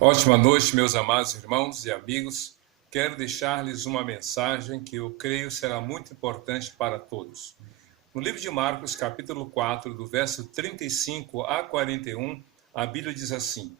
Ótima noite, meus amados irmãos e amigos. Quero deixar-lhes uma mensagem que eu creio será muito importante para todos. No livro de Marcos, capítulo 4, do verso 35 a 41, a Bíblia diz assim: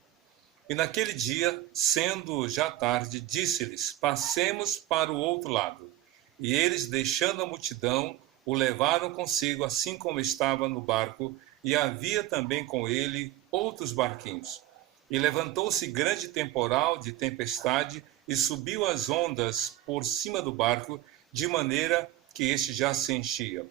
E naquele dia, sendo já tarde, disse-lhes: Passemos para o outro lado. E eles, deixando a multidão, o levaram consigo, assim como estava no barco, e havia também com ele outros barquinhos. E levantou-se grande temporal de tempestade, e subiu as ondas por cima do barco, de maneira que este já se enchia.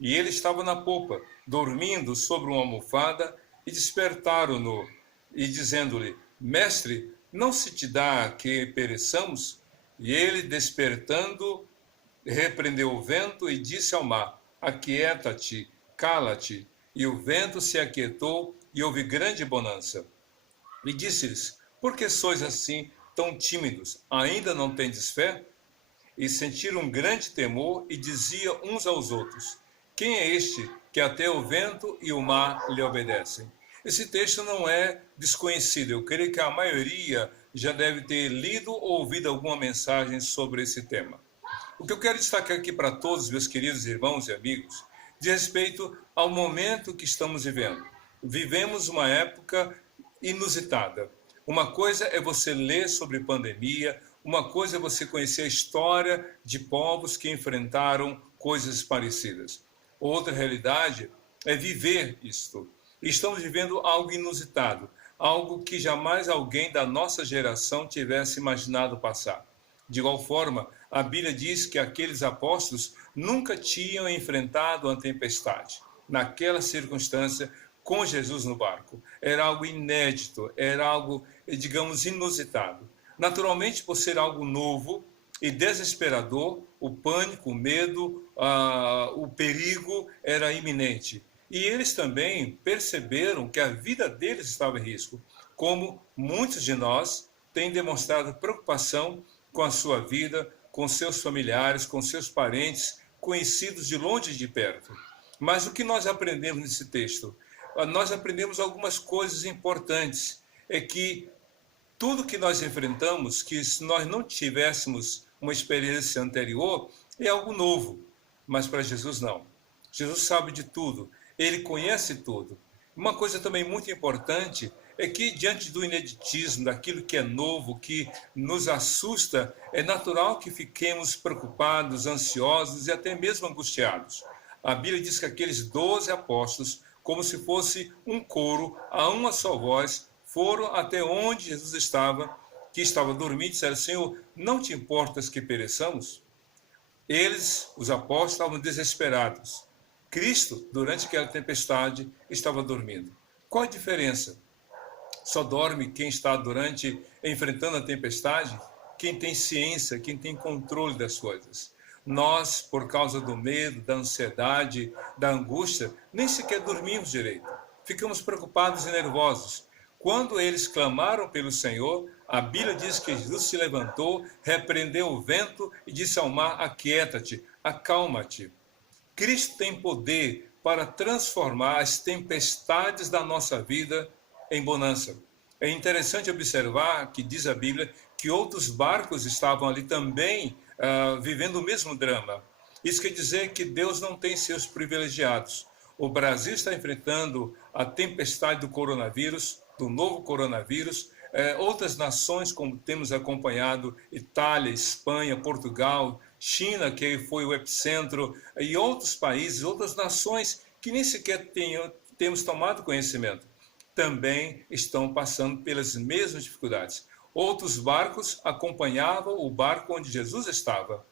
E ele estava na popa, dormindo sobre uma almofada, e despertaram-no, e dizendo-lhe: Mestre, não se te dá que pereçamos? E ele, despertando, repreendeu o vento e disse ao mar: Aquieta-te, cala-te. E o vento se aquietou, e houve grande bonança. E disse-lhes: Por que sois assim tão tímidos? Ainda não tendes fé? E sentiram um grande temor e diziam uns aos outros: Quem é este que até o vento e o mar lhe obedecem? Esse texto não é desconhecido. Eu creio que a maioria já deve ter lido ou ouvido alguma mensagem sobre esse tema. O que eu quero destacar aqui para todos, meus queridos irmãos e amigos, diz respeito ao momento que estamos vivendo. Vivemos uma época inusitada. Uma coisa é você ler sobre pandemia, uma coisa é você conhecer a história de povos que enfrentaram coisas parecidas. Outra realidade é viver isto. Estamos vivendo algo inusitado, algo que jamais alguém da nossa geração tivesse imaginado passar. De igual forma, a Bíblia diz que aqueles apóstolos nunca tinham enfrentado a tempestade. Naquela circunstância, com Jesus no barco. Era algo inédito, era algo, digamos, inusitado. Naturalmente, por ser algo novo e desesperador, o pânico, o medo, o perigo era iminente. E eles também perceberam que a vida deles estava em risco, como muitos de nós têm demonstrado preocupação com a sua vida, com seus familiares, com seus parentes, conhecidos de longe e de perto. Mas o que nós aprendemos nesse texto? Nós aprendemos algumas coisas importantes. É que tudo que nós enfrentamos, que se nós não tivéssemos uma experiência anterior, é algo novo. Mas para Jesus não. Jesus sabe de tudo. Ele conhece tudo. Uma coisa também muito importante é que diante do ineditismo, daquilo que é novo, que nos assusta, é natural que fiquemos preocupados, ansiosos e até mesmo angustiados. A Bíblia diz que aqueles 12 apóstolos, como se fosse um coro, a uma só voz, foram até onde Jesus estava, que estava dormindo, e disseram: Senhor, não te importas que pereçamos? Eles, os apóstolos, estavam desesperados. Cristo, durante aquela tempestade, estava dormindo. Qual a diferença? Só dorme quem está enfrentando a tempestade? Quem tem ciência, quem tem controle das coisas. Nós, por causa do medo, da ansiedade, da angústia, nem sequer dormimos direito. Ficamos preocupados e nervosos. Quando eles clamaram pelo Senhor, a Bíblia diz que Jesus se levantou, repreendeu o vento e disse ao mar: Aquieta-te, acalma-te. Cristo tem poder para transformar as tempestades da nossa vida em bonança. É interessante observar que diz a Bíblia que outros barcos estavam ali também vivendo o mesmo drama. Isso quer dizer que Deus não tem seus privilegiados. O Brasil está enfrentando a tempestade do coronavírus, do novo coronavírus. Outras nações, como temos acompanhado, Itália, Espanha, Portugal, China, que foi o epicentro, e outros países, outras nações que nem sequer temos tomado conhecimento, também estão passando pelas mesmas dificuldades. Outros barcos acompanhavam o barco onde Jesus estava.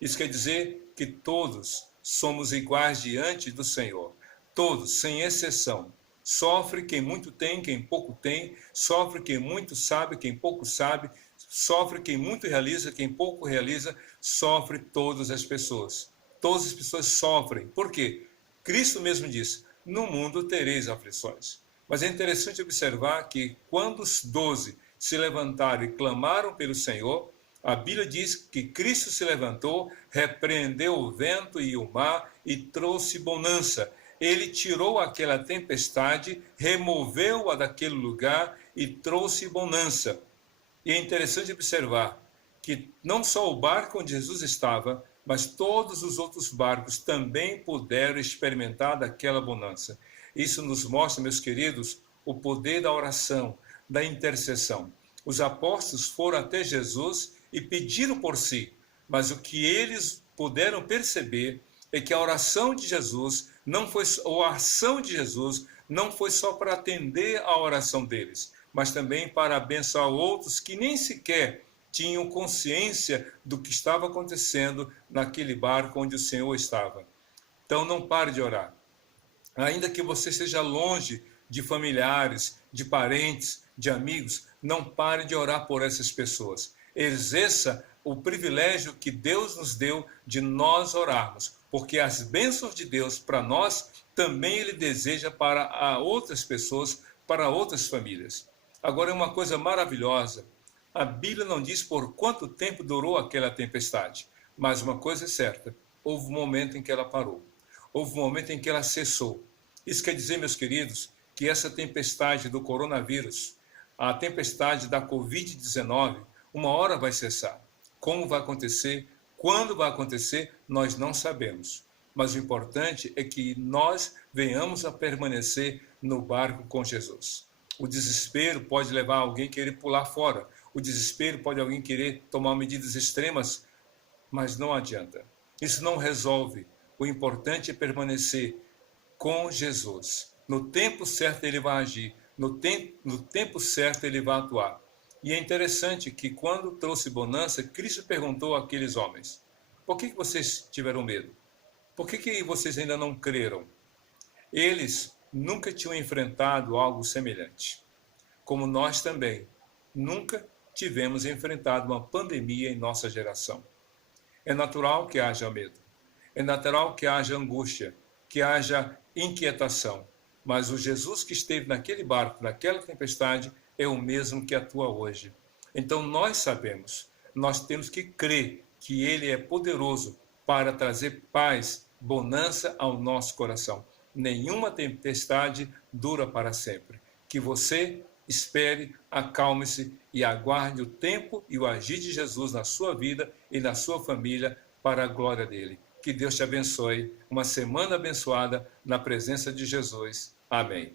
Isso quer dizer que todos somos iguais diante do Senhor. Todos, sem exceção. Sofre quem muito tem, quem pouco tem. Sofre quem muito sabe, quem pouco sabe. Sofre quem muito realiza, quem pouco realiza. Sofre todas as pessoas. Todas as pessoas sofrem. Por quê? Cristo mesmo disse: no mundo tereis aflições. Mas é interessante observar que quando os 12 se levantaram e clamaram pelo Senhor, a Bíblia diz que Cristo se levantou, repreendeu o vento e o mar e trouxe bonança. Ele tirou aquela tempestade, removeu-a daquele lugar e trouxe bonança. E é interessante observar que não só o barco onde Jesus estava, mas todos os outros barcos também puderam experimentar daquela bonança. Isso nos mostra, meus queridos, o poder da oração, da intercessão. Os apóstolos foram até Jesus e pediram por si, mas o que eles puderam perceber é que a oração de Jesus não foi, ou a ação de Jesus não foi só para atender a oração deles, mas também para abençoar outros que nem sequer tinham consciência do que estava acontecendo naquele barco onde o Senhor estava. Então não pare de orar. Ainda que você esteja longe de familiares, de parentes, de amigos, não pare de orar por essas pessoas. Exerça o privilégio que Deus nos deu de nós orarmos, porque as bênçãos de Deus para nós também Ele deseja para outras pessoas, para outras famílias. Agora, é uma coisa maravilhosa. A Bíblia não diz por quanto tempo durou aquela tempestade, mas uma coisa é certa: houve um momento em que ela parou. Houve um momento em que ela cessou. Isso quer dizer, meus queridos, que essa tempestade do coronavírus, a tempestade da Covid-19, uma hora vai cessar. Como vai acontecer, quando vai acontecer, nós não sabemos. Mas o importante é que nós venhamos a permanecer no barco com Jesus. O desespero pode levar alguém a querer pular fora. O desespero pode alguém querer tomar medidas extremas, mas não adianta. Isso não resolve. O importante é permanecer com Jesus. No tempo certo ele vai agir, no tempo certo ele vai atuar. E é interessante que quando trouxe bonança, Cristo perguntou àqueles homens: por que vocês tiveram medo? Por que vocês ainda não creram? Eles nunca tinham enfrentado algo semelhante. Como nós também nunca tivemos enfrentado uma pandemia em nossa geração. É natural que haja medo. É natural que haja angústia, que haja inquietação. Mas o Jesus que esteve naquele barco, naquela tempestade, é o mesmo que atua hoje. Então nós sabemos, nós temos que crer que Ele é poderoso para trazer paz, bonança ao nosso coração. Nenhuma tempestade dura para sempre. Que você espere, acalme-se e aguarde o tempo e o agir de Jesus na sua vida e na sua família para a glória dele. Que Deus te abençoe. Uma semana abençoada na presença de Jesus. Amém.